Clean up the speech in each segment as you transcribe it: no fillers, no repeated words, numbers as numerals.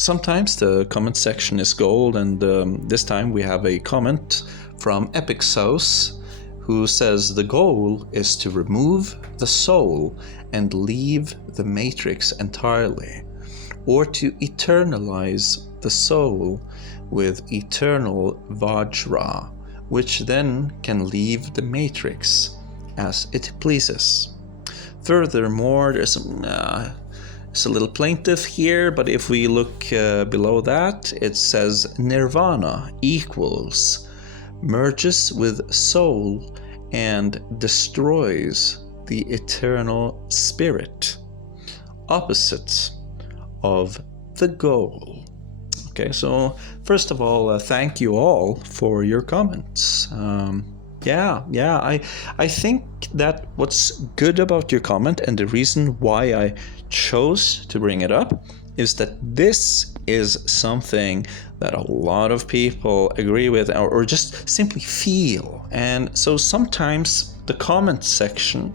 Sometimes the comment section is gold, and this time we have a comment from Epic Sauce who says the goal is to remove the soul and leave the matrix entirely, or to eternalize the soul with eternal Vajra, which then can leave the matrix as it pleases. Furthermore, there's a little plaintiff here, but if we look below that, it says nirvana equals merges with soul and destroys the eternal spirit, opposite of the goal. Okay, so first of all, thank you all for your comments. I think that what's good about your comment, and the reason why I chose to bring it up, is that this is something that a lot of people agree with or just simply feel. And so sometimes the comment section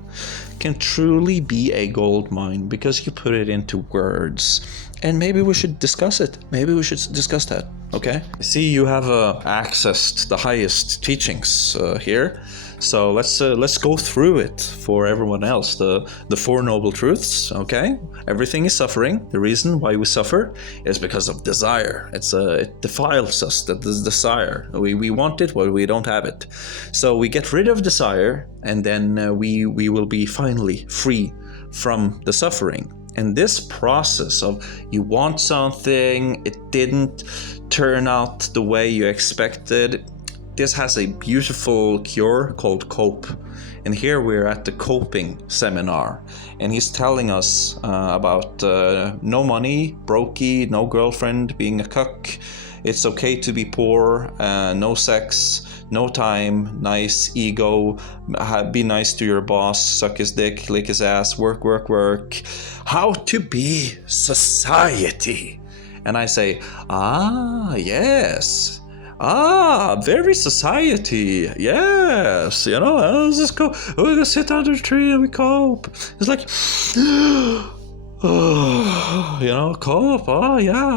can truly be a gold mine because you put it into words. And maybe we should discuss it. Maybe we should discuss that. Okay? See, you have accessed the highest teachings here. So let's go through it for everyone else. The Four Noble Truths. Okay? Everything is suffering. The reason why we suffer is because of desire. It defiles us. That is desire. We want it, but we don't have it. So we get rid of desire, and then we will be finally free from the suffering. And this process of you want something, it didn't turn out the way you expected, this has a beautiful cure called cope. And here we're at the coping seminar, and he's telling us about no money, brokey, no girlfriend, being a cuck. It's okay to be poor, no sex, no time, nice ego, be nice to your boss, suck his dick, lick his ass, work. How to be society. And I say, yes. Very society. Yes. Let's just go. We just sit under a tree and we cope. It's like, cope.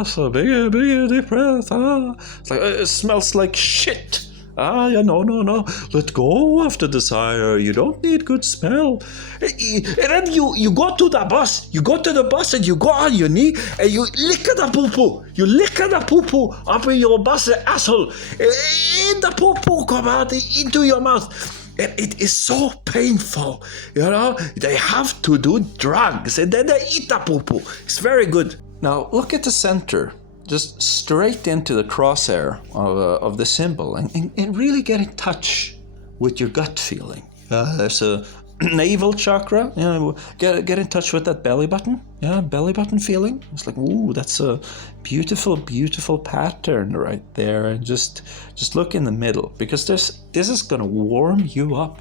So big deep breath. It's like, it smells like shit. No. Let go of the desire. You don't need good smell. And then you go to the bus. You go to the bus and you go on your knee and you lick the poo-poo. You lick the poo-poo up in your bus asshole. And the poo-poo come out into your mouth. And it is so painful. They have to do drugs and then they eat the poo-poo. It's very good. Now look at the center. Just straight into the crosshair of the symbol and really get in touch with your gut feeling. There's a navel chakra. Get in touch with that belly button. Belly button feeling. It's like, ooh, that's a beautiful pattern right there. And just look in the middle, because this is gonna warm you up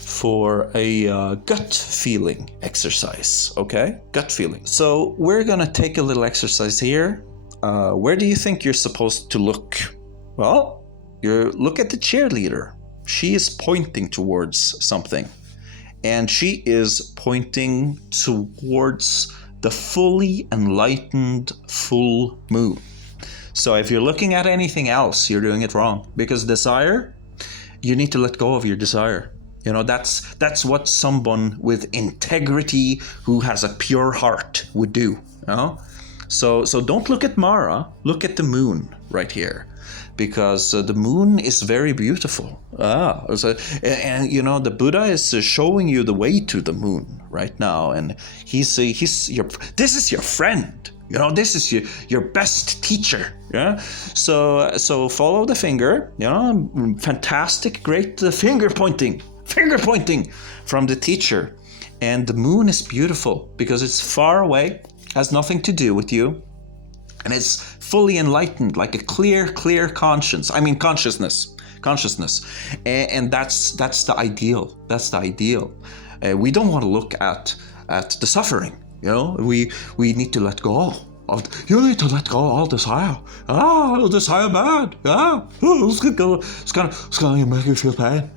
for a gut feeling exercise. Okay, gut feeling. So we're gonna take a little exercise here. Where do you think you're supposed to look? Well, look at the cheerleader. She is pointing towards something. And she is pointing towards the fully enlightened full moon. So if you're looking at anything else, you're doing it wrong. Because desire, you need to let go of your desire. That's what someone with integrity who has a pure heart would do. So don't look at Mara, look at the moon right here, because the moon is very beautiful. And the Buddha is showing you the way to the moon right now, and this is your friend. This is your best teacher. Yeah. So follow the finger. Fantastic, great finger pointing from the teacher, and the moon is beautiful because it's far away. Has nothing to do with you, and it's fully enlightened, like a clear consciousness, and that's the ideal. We don't want to look at the suffering. We need to let go of. You need to let go of all desire. Desire bad. It's gonna make you feel pain.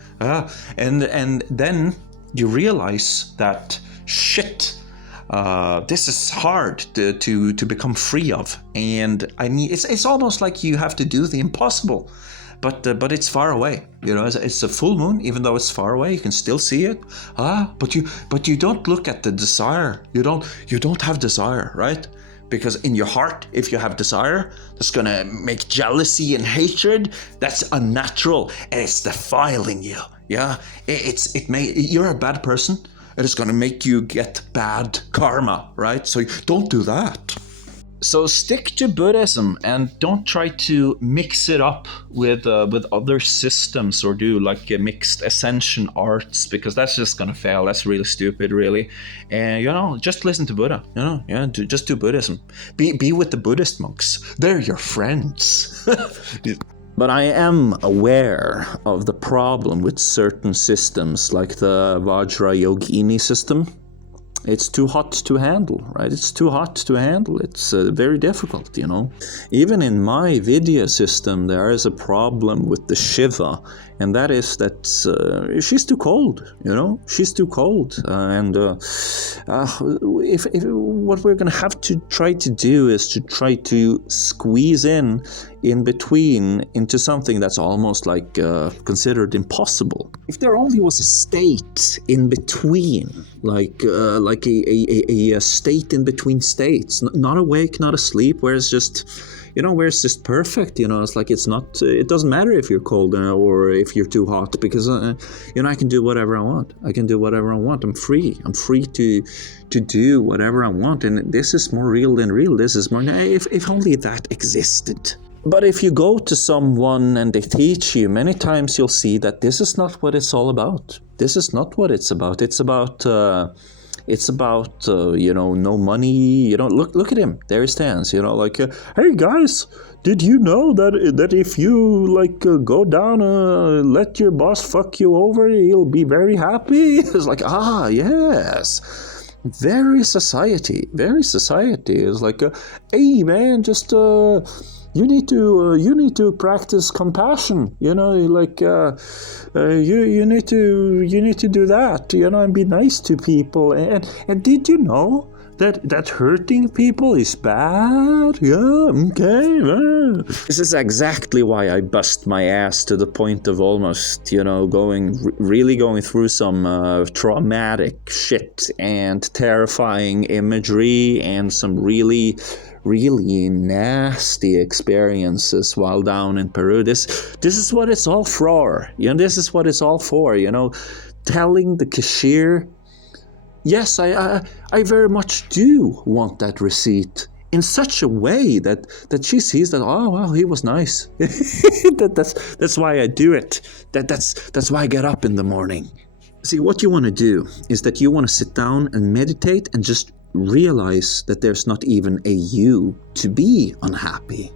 And then you realize that shit. This is hard to become free of, and I mean, it's almost like you have to do the impossible. But it's far away, you know. It's a full moon, even though it's far away, you can still see it. But you don't look at the desire. You don't have desire, right? Because in your heart, if you have desire, that's gonna make jealousy and hatred. That's unnatural, and it's defiling you. Yeah, you're a bad person. It is gonna make you get bad karma, right? So don't do that. So stick to Buddhism and don't try to mix it up with other systems or do like a mixed ascension arts, because that's just gonna fail. That's really stupid, really. And you know, just listen to Buddha. You know, yeah, just do Buddhism. Be with the Buddhist monks. They're your friends. But I am aware of the problem with certain systems, like the Vajrayogini system. It's too hot to handle, right? It's too hot to handle. It's very difficult, you know. Even in my Vidya system, there is a problem with the Shiva, and that is that she's too cold, you know. She's too cold, if what we're going to have to try to do is to try to squeeze in between into something that's almost like considered impossible. If there only was a state in between, like a state in between states, not awake, not asleep, where it's just, you know, where it's just perfect, you know. It's like, it's not, it doesn't matter if you're cold or if you're too hot, because you know, I can do whatever I want. I'm free to do whatever I want, and this is more real than real. This is more, if only that existed. But if you go to someone and they teach you, many times you'll see that this is not what it's all about. This is not what it's about. It's about you know, no money. You know, look at him. There he stands. You know, like, hey guys, did you know that if you like go down, let your boss fuck you over, he'll be very happy? It's like, yes. Very society. It's like, hey man, just you need to practice compassion, you know, like you need to do that, you know, and be nice to people. And did you know that hurting people is bad? Yeah, okay. This is exactly why I bust my ass to the point of almost, you know, really going through some traumatic shit and terrifying imagery and some really nasty experiences while down in Peru. This is what it's all for. You know, this is what it's all for, you know, telling the cashier, yes, I very much do want that receipt, in such a way that she sees that, oh well, he was nice. that's why I do it. That's why I get up in the morning. See, what you want to do is that you want to sit down and meditate and just realize that there's not even a you to be unhappy.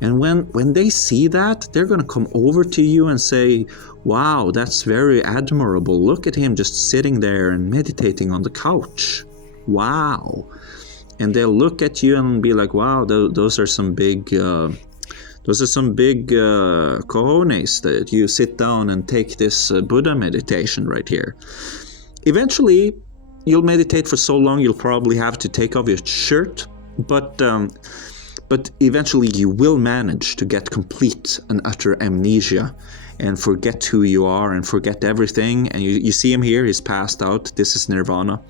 And when they see that, they're going to come over to you and say, wow, that's very admirable. Look at him just sitting there and meditating on the couch. Wow. And they'll look at you and be like, wow, those are some big cojones that you sit down and take this Buddha meditation right here. Eventually, you'll meditate for so long, you'll probably have to take off your shirt, but eventually you will manage to get complete and utter amnesia and forget who you are and forget everything. And you see him here, he's passed out. This is nirvana.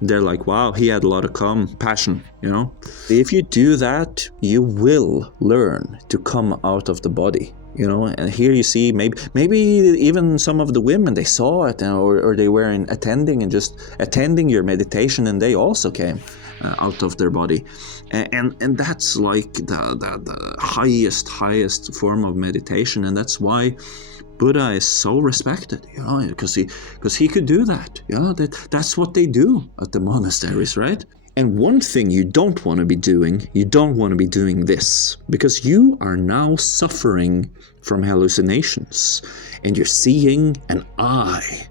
And they're like, wow, he had a lot of passion, you know. If you do that, you will learn to come out of the body. You know, and here you see maybe even some of the women, they saw it, or they were attending your meditation, and they also came out of their body, and that's like the highest form of meditation, and that's why Buddha is so respected, you know, because he could do that. You know, that's what they do at the monasteries, right? And one thing you don't want to be doing this, because you are now suffering from hallucinations and you're seeing an eye.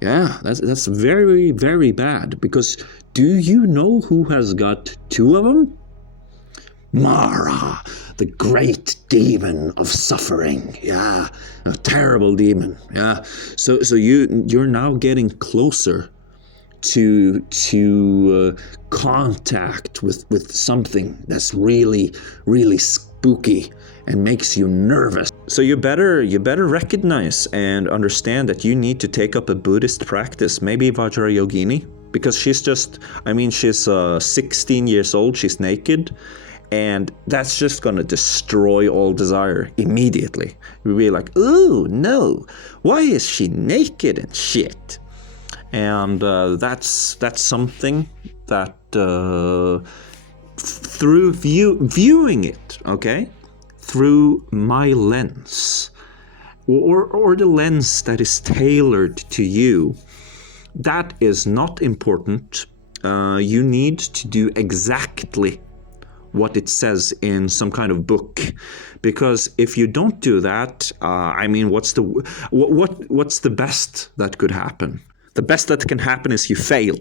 Yeah, that's very, very bad, because do you know who has got two of them? Mara, the great demon of suffering. Yeah, a terrible demon. Yeah, so you're now getting closer to contact with something that's really, really spooky and makes you nervous. So you better recognize and understand that you need to take up a Buddhist practice, maybe Vajrayogini, because she's 16 years old, she's naked, and that's just gonna destroy all desire immediately. You'll be like, oh no, why is she naked and shit? And that's something that through viewing it, okay, through my lens, or the lens that is tailored to you, that is not important. You need to do exactly what it says in some kind of book, because if you don't do that, I mean, what's the best that could happen? The best that can happen is you fail.